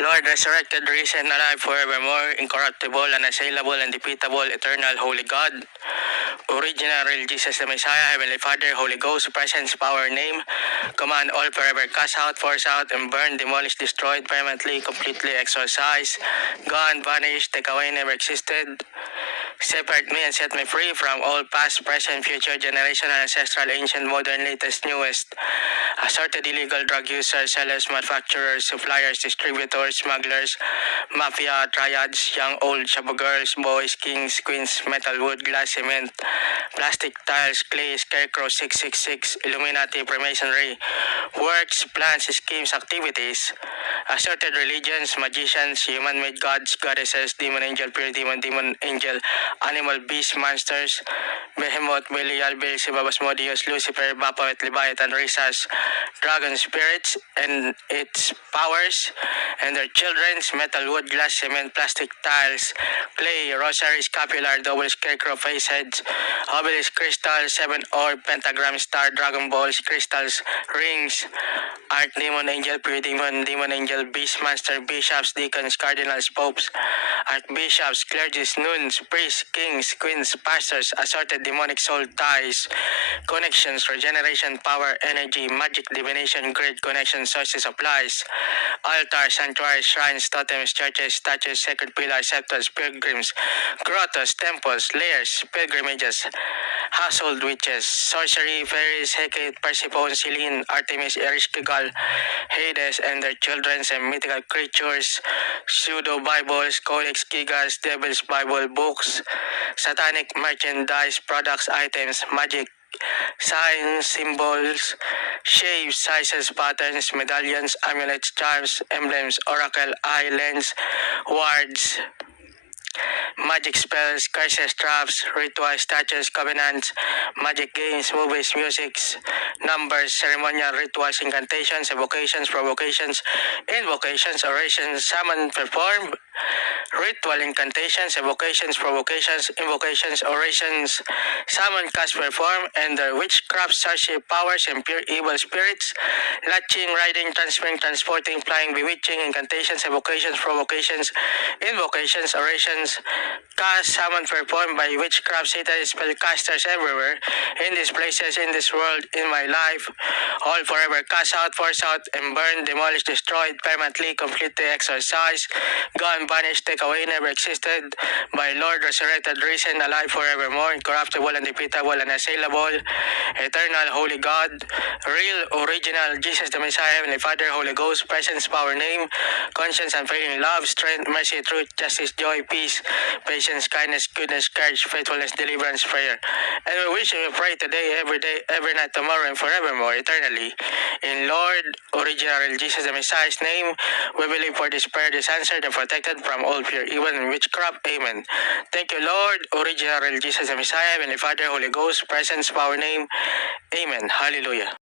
Lord, resurrected, risen, alive forevermore, incorruptible, unassailable, undefeatable, eternal, holy God, original, real Jesus the Messiah, Heavenly Father, Holy Ghost, presence, power, name, command all forever, cast out, force out, and burn, demolish, destroyed, permanently, completely exorcise, gone, vanished, take away, never existed. Separate me and set me free from all past, present, future, generation, ancestral, ancient, modern, latest, newest, assorted illegal drug users, sellers, manufacturers, suppliers, distributors, smugglers, mafia, triads, young, old, shabu girls, boys, kings, queens, metal, wood, glass, cement, plastic, tiles, clay, scarecrow, 666, Illuminati, Freemasonry, works, plans, schemes, activities, assorted religions, magicians, human-made gods, goddesses, demon angel, pure demon, demon angel, animal, beast, monsters, Behemoth, Belial, Beelzebub, Asmodeus, Lucifer, Baphomet, Leviathan, Risas, dragon spirits and its powers, and their children's, metal, wood, glass, cement, plastic, tiles, clay, rosary, scapular, double scarecrow, face heads, obelisk, crystal, seven orb, pentagram, star, dragon balls, crystals, rings, archdemon, angel, pure demon, demon angel, beast, monster, bishops, deacons, cardinals, popes, archbishops, clergies, nuns, priests, kings, queens, pastors, assorted demonic soul ties, connections, regeneration, power, energy, magic, divination, grid connection, sources, supplies, altars, sanctuaries, shrines, totems, churches, statues, sacred pillars, scepters, pilgrims, grottos, temples, lairs, pilgrimages, household witches, sorcery, fairies, Hecate, Persephone, Selene, Artemis, Ereshkigal, Hades, and their children and mythical creatures, pseudo-Bibles, codex, gigas, devil's Bible, books, satanic merchandise, products, items, magic, signs, symbols, shapes, sizes, patterns, medallions, amulets, charms, emblems, oracle, islands, wards, magic spells, curses, traps, rituals, statues, covenants, magic games, movies, musics, numbers, ceremonial rituals, incantations, evocations, provocations, invocations, orations, summon, perform, ritual incantations, evocations, provocations, invocations, orations, summon, cast, perform, and their witchcraft, sorcery, powers, and pure evil spirits, latching, riding, transferring, transporting, flying, bewitching, incantations, evocations, provocations, invocations, orations, cast, summon, performed by witchcraft, Satan, spellcasters everywhere, in these places, in this world, in my life, all forever, cast out, force out, and burn, demolish, destroyed, permanently, completely exorcised, gone, vanished, take away, never existed, by Lord, resurrected, risen, alive forevermore, incorruptible, undefeatable, unassailable, eternal, holy God, real, original, Jesus the Messiah, Heavenly Father, Holy Ghost, presence, power, name, conscience, unfailing love, strength, mercy, truth, justice, joy, peace, patience, kindness, goodness, courage, faithfulness, deliverance, prayer. And we wish you pray today, every night, tomorrow, and forevermore, eternally. In Lord, original Jesus the Messiah's name, we believe for this prayer is answered and protected from all fear, evil, and witchcraft. Amen. Thank you, Lord, original Jesus the Messiah, Heavenly Father, Holy Ghost, presence, power, name. Amen. Hallelujah.